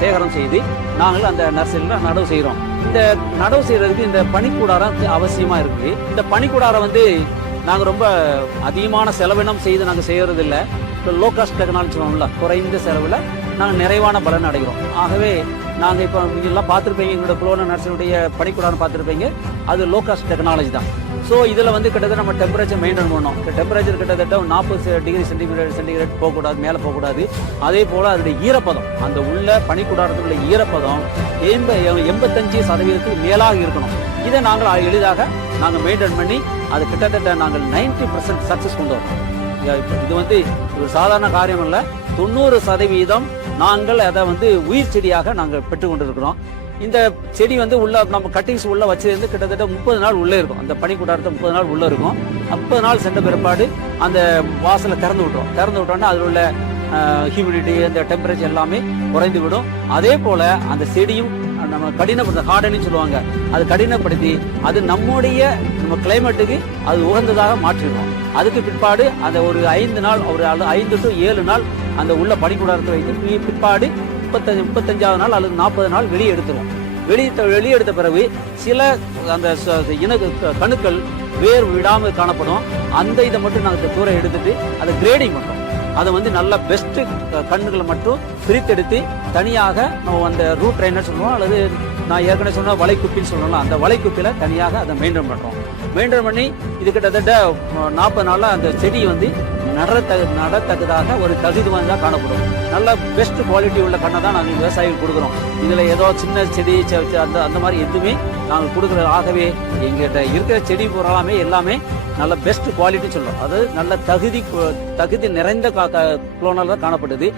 சேகரம் செய்து நாங்கள் அந்த நர்சரியில் நடவு செய்கிறோம். இந்த நடவு செய்யறதுக்கு இந்த பனிக்கூடாரம் அவசியமா இருக்கு. இந்த பனிக்கூடாரம் வந்து நாங்கள் ரொம்ப அதிகமான செலவினம் செய்து நாங்கள் செய்யறது இல்லை. லோ காஸ்ட் டெக்னாலஜி சொல்லுவோம்ல, குறைந்த செலவில் நாங்கள் நிறைவான பலன் அடைகிறோம். ஆகவே நாங்கள் இப்போ இதெல்லாம் பார்த்துருப்பீங்க, எங்களோட குளோன நர்சரியுடைய பனிக்கூடாரம் பார்த்துருப்பீங்க. அது லோ காஸ்ட் டெக்னாலஜி தான். ஸோ இதில் வந்து கிட்டத்தட்ட நம்ம டெம்பரேச்சர் மெயின்டைன் பண்ணோம். டெம்பரேச்சர் கிட்டத்தட்ட 40 டிகிரி சென்டிகிரேட் போகக்கூடாது, மேலே போகக்கூடாது. அதே போல் அதனுடைய ஈரப்பதம், அந்த உள்ள பனிக்கூடாரத்தில் உள்ள ஈரப்பதம் 85% மேலாக இருக்கணும். இதை நாங்கள் எளிதாக நாங்கள் மெயின்டைன் பண்ணி அது கிட்டத்தட்ட நாங்கள் 90% சக்ஸஸ் கொண்டு வரோம். இது வந்து ஒரு சாதாரண காரியம் இல்லை. 90% நாங்கள் அதை வந்து உயிர் செடியாக நாங்கள் பெற்றுக்கொண்டிருக்கிறோம். இந்த செடி வந்து உள்ள நம்ம கட்டிங்ஸ் உள்ள வச்சிருந்து கிட்டத்தட்ட 30 நாள் உள்ளே இருக்கும். அந்த பனிக்கூடாரத்தை 30 நாள் உள்ள இருக்கும். 50 நாள் சென்ற பிற்பாடு அந்த வாசலை திறந்து விட்டோம்னா அதில் உள்ள ஹியூமிடிட்டி, அந்த டெம்பரேச்சர் எல்லாமே குறைந்து விடும். அதே போல அந்த செடியும் நம்ம கடினப்படுத்த கார்டனிங் சொல்லுவாங்க, அது கடினப்படுத்தி அது நம்ம கிளைமேட்டுக்கு அது உகந்ததாக மாற்றிடுவோம். அதுக்கு பிற்பாடு அந்த ஒரு 5 நாள், ஒரு 5 to 7 நாள் அந்த உள்ள பனிக்கூடாரத்தை வைத்து பிற்பாடு 35வது நாள் அல்லது 40 நாள் வெளியே எடுத்துருவோம். வெளியே எடுத்த பிறகு சில அந்த கணுக்கள் வேர் விடாமல் காணப்படும். அந்த இதை மட்டும் நாங்கள் தூர எடுத்துட்டு அதை கிரேடிங் பண்ணுறோம். அதை வந்து நல்ல பெஸ்ட் கண்ணுகளை மட்டும் பிரித்தெடுத்து தனியாக நம்ம அந்த ரூட் ட்ரைனர் சொல்லுவோம், அல்லது நான் ஏற்கனவே சொன்ன வலைக்குப்பின்னு சொல்லணும், அந்த வலைக்குப்பில தனியாக அதை மெயின்டைன் பண்ணுறோம். மெயின்டைன் பண்ணி இது கிட்டத்தட்ட 40 நாளில் அந்த செடி வந்து நடத்தக்கதாக ஒரு தகுதி வந்தால் காணப்படும். நல்ல பெஸ்ட் குவாலிட்டி உள்ள கண்ணை தான் நாங்கள் விவசாயிகள் கொடுக்குறோம். இதில் ஏதோ சின்ன செடி அந்த மாதிரி எதுவுமே நாங்கள் கொடுக்குறது. ஆகவே எங்கிட்ட இருக்கிற செடி பூராமே எல்லாமே நல்ல பெஸ்ட் குவாலிட்டி சொல்லுவோம். அது நல்ல தகுதி நிறைந்த குளோனால் தான் காணப்படுது.